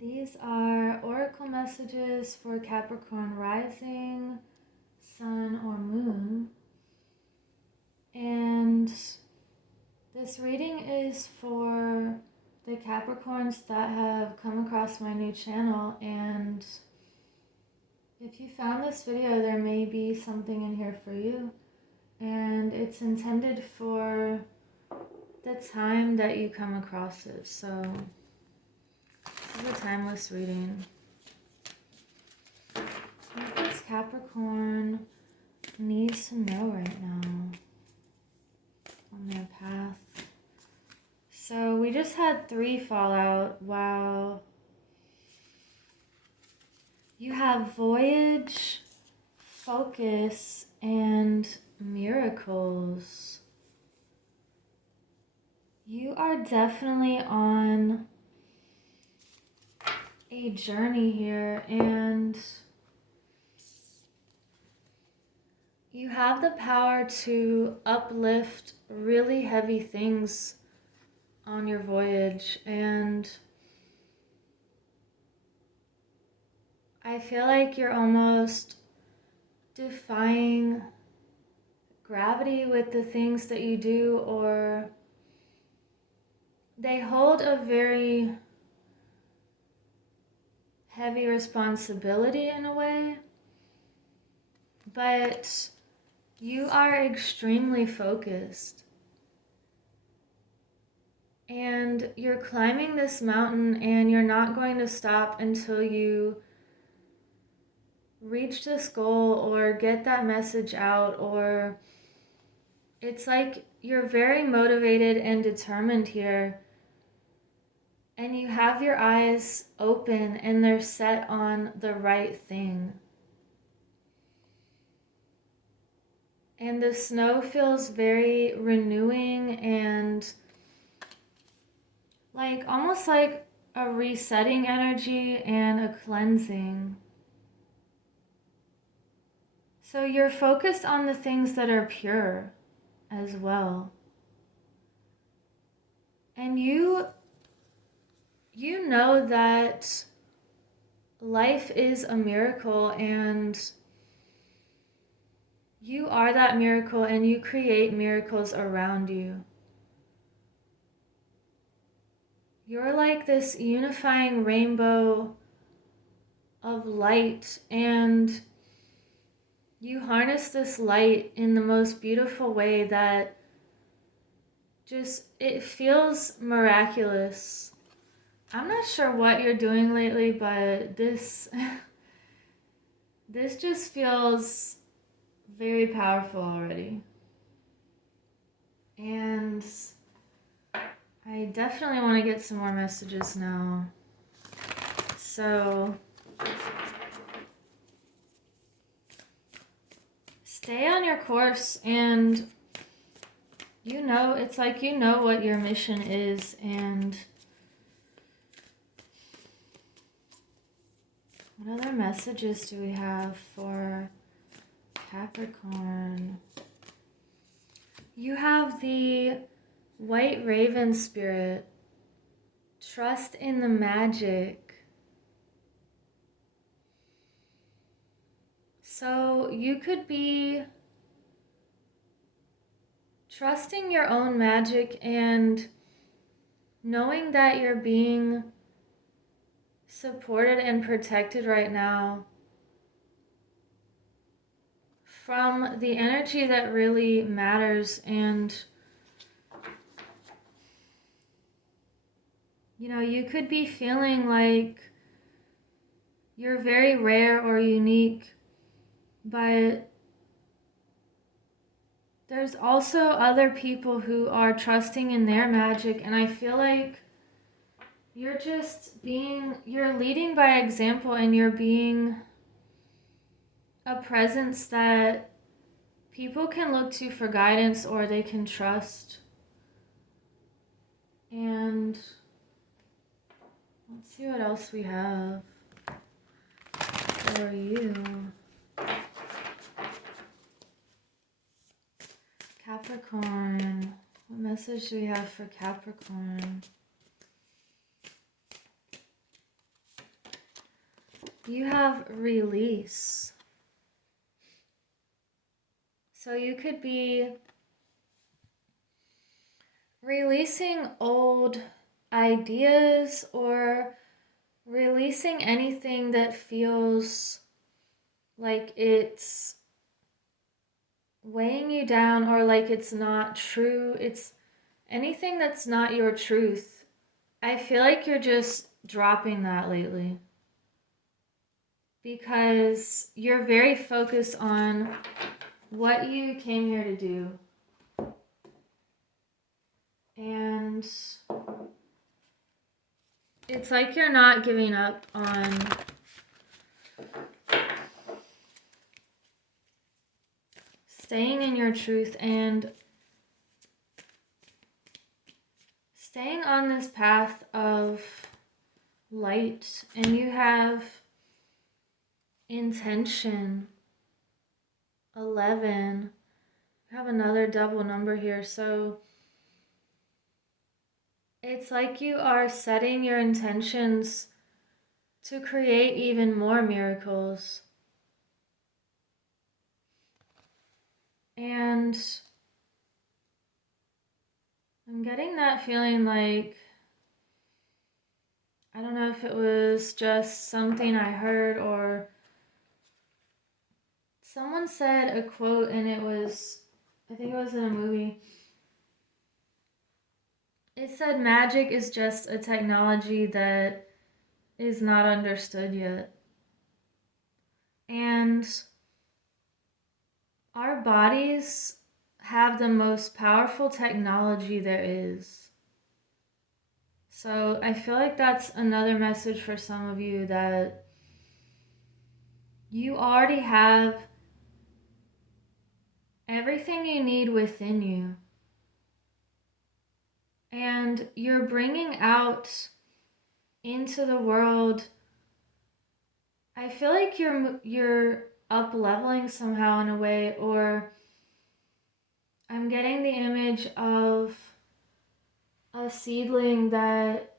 These are oracle messages for Capricorn rising, sun, or moon. And this reading is for the Capricorns that have come across my new channel. And if you found this video, there may be something in here for you. And it's intended for the time that you come across it. So this is a timeless reading. What does Capricorn needs to know right now on their path? So we just had 3 fallout. Wow. You have voyage, focus, and miracles. You are definitely on a journey here, and you have the power to uplift really heavy things on your voyage, and I feel like you're almost defying gravity with the things that you do, or they hold a very heavy responsibility in a way, but you are extremely focused. And you're climbing this mountain, and you're not going to stop until you reach this goal or get that message out, or it's like you're very motivated and determined here, and you have your eyes open and they're set on the right thing. And the snow feels very renewing and like almost like a resetting energy and a cleansing. So you're focused on the things that are pure as well. And you know that life is a miracle, and you are that miracle, and you create miracles around you. You're like this unifying rainbow of light, and you harness this light in the most beautiful way that just, it feels miraculous. I'm not sure what you're doing lately, but this just feels very powerful already. And I definitely want to get some more messages now. So stay on your course, and you know, it's like you know what your mission is. And what other messages do we have for Capricorn? You have the White Raven spirit. Trust in the magic. So you could be trusting your own magic and knowing that you're being supported and protected right now from the energy that really matters. And you know, you could be feeling like you're very rare or unique, but there's also other people who are trusting in their magic, and I feel like you're leading by example, and you're being a presence that people can look to for guidance, or they can trust. And let's see what else we have for you. Capricorn. What message do we have for Capricorn? you have release. So you could be releasing old ideas or releasing anything that feels like it's weighing you down or like it's not true. It's anything that's not your truth. I feel like you're just dropping that lately because you're very focused on what you came here to do. And it's like you're not giving up on staying in your truth and staying on this path of light. And you have intention, 11. You have another double number here. So it's like you are setting your intentions to create even more miracles. And I'm getting that feeling like, I don't know if it was just something I heard or someone said a quote and it was, I think it was in a movie. It said magic is just a technology that is not understood yet. And our bodies have the most powerful technology there is. So I feel like that's another message for some of you, that you already have everything you need within you. And you're bringing out into the world, I feel like you're up leveling somehow in a way, or I'm getting the image of a seedling that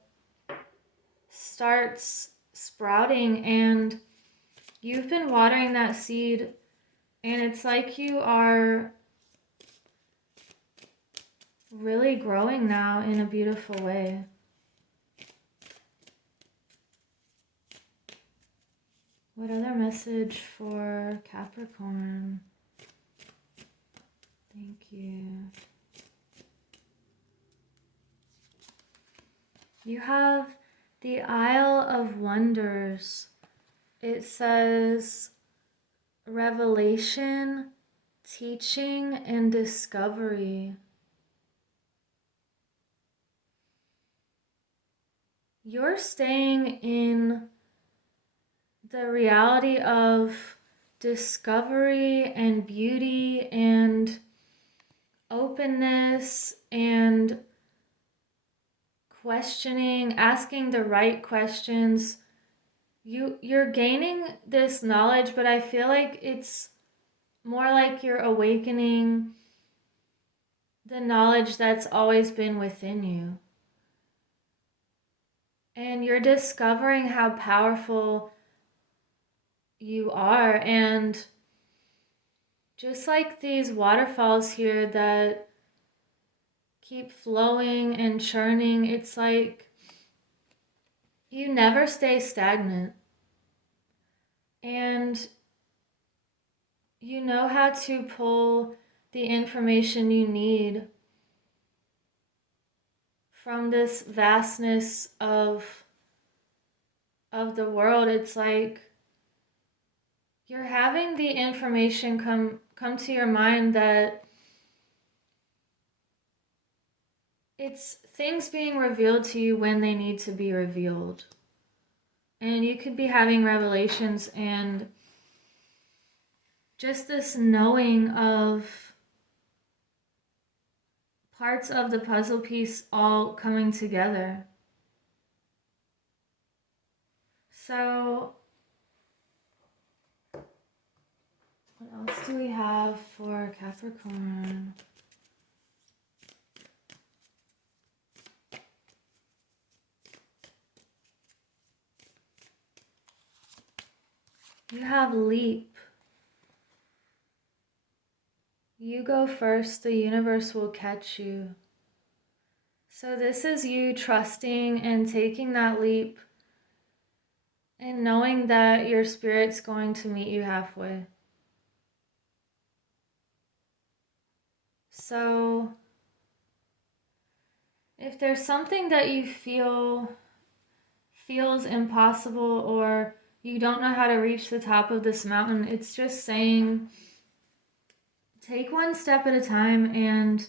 starts sprouting and you've been watering that seed and it's like you are really growing now in a beautiful way. What other message for Capricorn? Thank you. You have the Isle of Wonders. It says revelation, teaching, and discovery. You're staying in the reality of discovery and beauty and openness and questioning, asking the right questions. You're gaining this knowledge, but I feel like it's more like you're awakening the knowledge that's always been within you. And you're discovering how powerful you are. And just like these waterfalls here that keep flowing and churning, it's like you never stay stagnant. And you know how to pull the information you need from this vastness of the world. It's like you're having the information come to your mind, that it's things being revealed to you when they need to be revealed. And you could be having revelations and just this knowing of parts of the puzzle piece all coming together. So what else do we have for Capricorn? You have leap. You go first, the universe will catch you. So this is you trusting and taking that leap and knowing that your spirit's going to meet you halfway. So if there's something that you feels impossible, or you don't know how to reach the top of this mountain, it's just saying, take one step at a time, and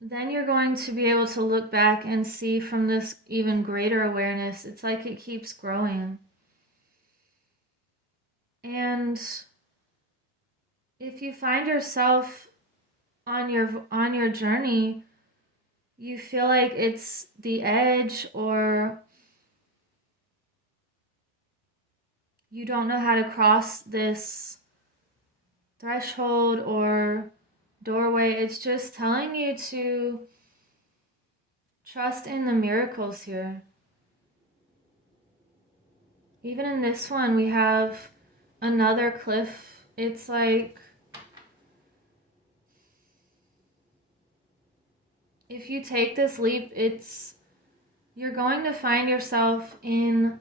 then you're going to be able to look back and see from this even greater awareness. It's like it keeps growing. And if you find yourself on your journey, you feel like it's the edge, or you don't know how to cross this threshold or doorway, it's just telling you to trust in the miracles here. Even in this one, we have another cliff. It's like, if you take this leap, you're going to find yourself in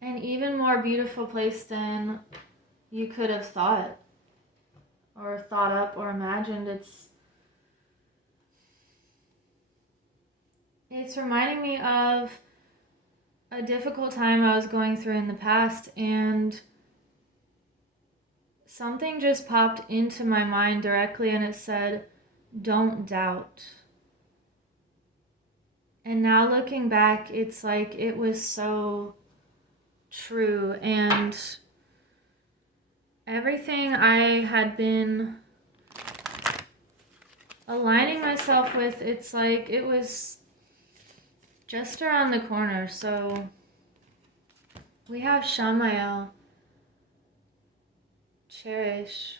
an even more beautiful place than you could have thought up or imagined. It's reminding me of a difficult time I was going through in the past, and something just popped into my mind directly, and it said, don't doubt. And now looking back, it's like it was so true, and everything I had been aligning myself with, it's like it was just around the corner. So we have Shamael, Cherish.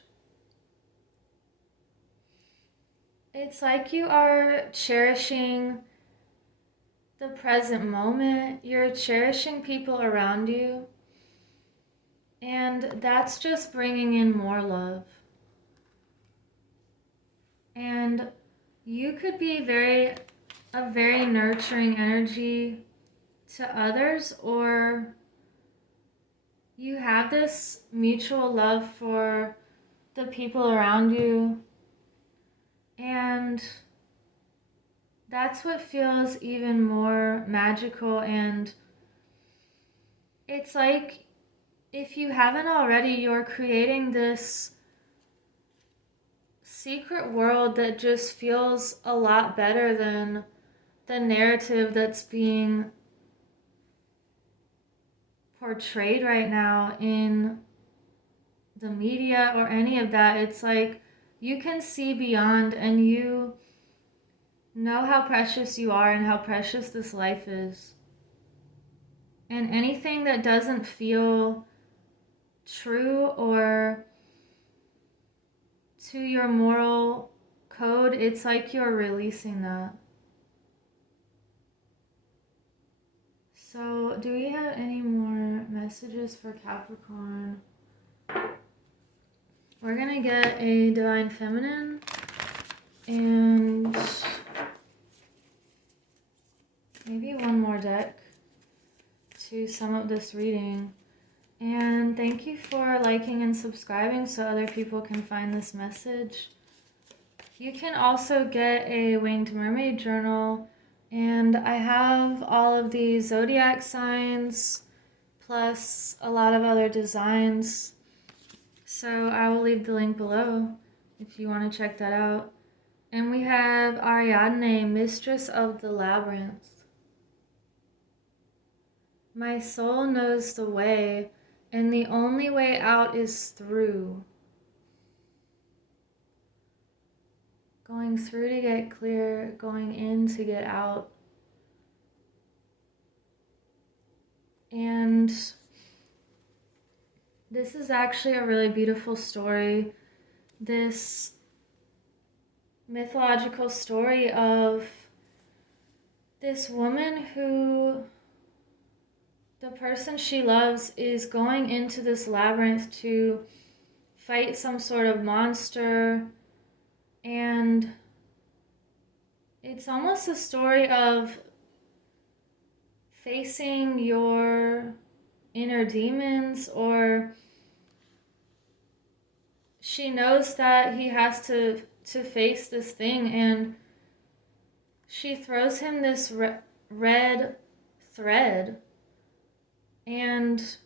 It's like you are cherishing the present moment. You're cherishing people around you. And that's just bringing in more love. And you could be a very nurturing energy to others, or you have this mutual love for the people around you, and that's what feels even more magical. And it's like, if you haven't already, you're creating this secret world that just feels a lot better than the narrative that's being portrayed right now in the media or any of that. It's like you can see beyond, and you know how precious you are and how precious this life is. And anything that doesn't feel true or to your moral code, it's like you're releasing that. So, do we have any more messages for Capricorn? We're gonna get a Divine Feminine and maybe one more deck to sum up this reading. And thank you for liking and subscribing so other people can find this message. You can also get a Winged Mermaid journal, and I have all of the zodiac signs plus a lot of other designs. So I will leave the link below if you want to check that out. And we have Ariadne, Mistress of the Labyrinth. My soul knows the way, and the only way out is through. Going through to get clear, going in to get out. And this is actually a really beautiful story. This mythological story of this woman who the person she loves is going into this labyrinth to fight some sort of monster, and it's almost a story of facing your inner demons, or she knows that he has to face this thing, and she throws him this red thread, and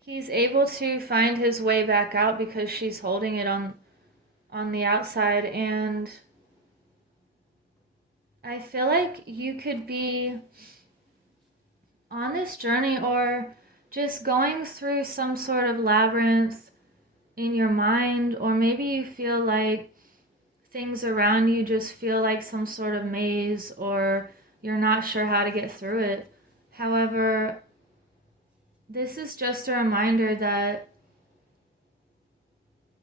he's able to find his way back out because she's holding it on the outside. And I feel like you could be on this journey or just going through some sort of labyrinth in your mind, or maybe you feel like things around you just feel like some sort of maze, or you're not sure how to get through it. However, this is just a reminder that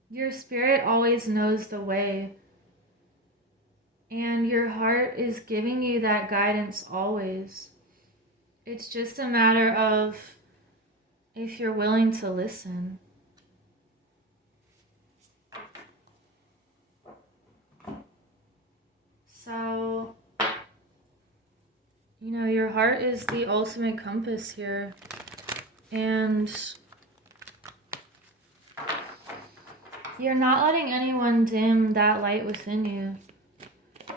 your spirit always knows the way, and your heart is giving you that guidance always. It's just a matter of if you're willing to listen. So, your heart is the ultimate compass here. And you're not letting anyone dim that light within you.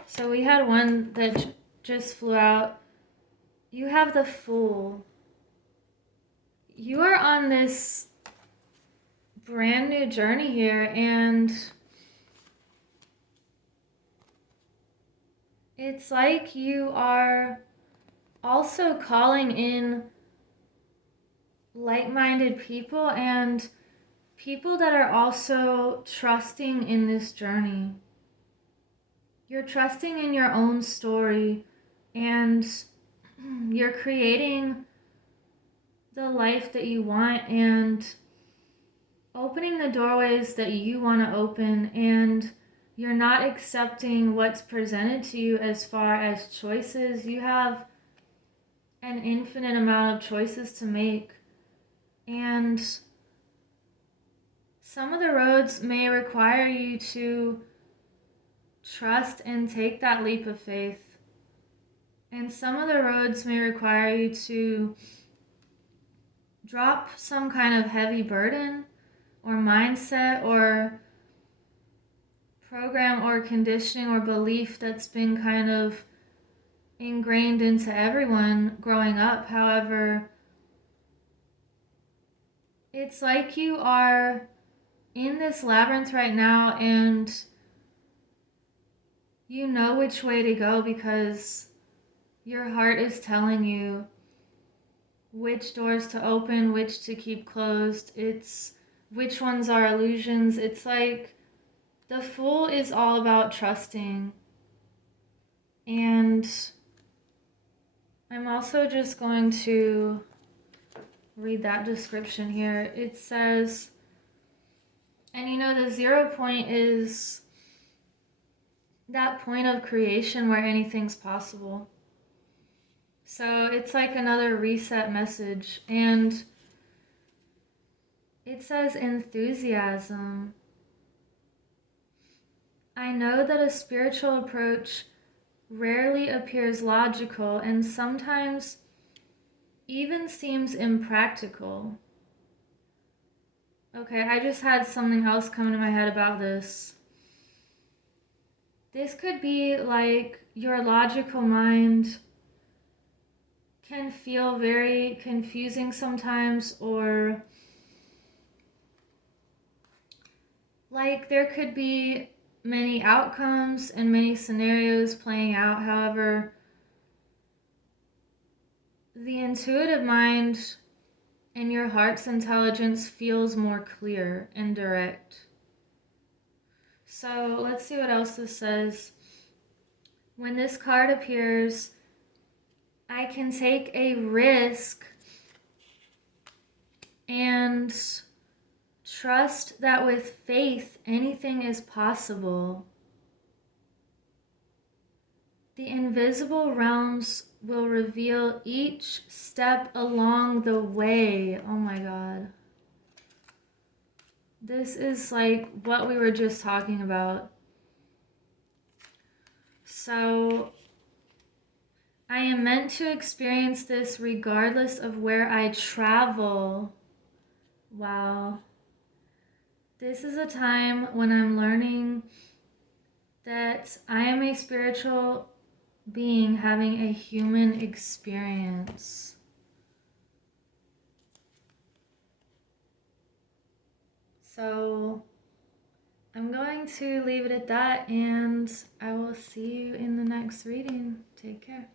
So we had one that just flew out. You have the Fool. You are on this brand new journey here, and it's like you are also calling in like-minded people and people that are also trusting in this journey. You're trusting in your own story, and you're creating the life that you want and opening the doorways that you want to open, and you're not accepting what's presented to you as far as choices. You have an infinite amount of choices to make, and some of the roads may require you to trust and take that leap of faith, and some of the roads may require you to drop some kind of heavy burden or mindset or program or conditioning or belief that's been kind of ingrained into everyone growing up. However, it's like you are in this labyrinth right now, and you know which way to go because your heart is telling you which doors to open, which to keep closed. It's which ones are illusions. It's like the Fool is all about trusting. And I'm also just going to read that description here. It says, and the 0 point is that point of creation where anything's possible. So it's like another reset message. And it says enthusiasm. I know that a spiritual approach rarely appears logical and sometimes even seems impractical. Okay, I just had something else come into my head about this. This could be like your logical mind can feel very confusing sometimes, or like there could be many outcomes and many scenarios playing out. However, the intuitive mind and your heart's intelligence feels more clear and direct. So let's see what else this says. When this card appears, I can take a risk and trust that with faith, anything is possible. The invisible realms will reveal each step along the way. Oh my God. This is like what we were just talking about. So I am meant to experience this regardless of where I travel. Wow. This is a time when I'm learning that I am a spiritual being having a human experience. So I'm going to leave it at that, and I will see you in the next reading. Take care.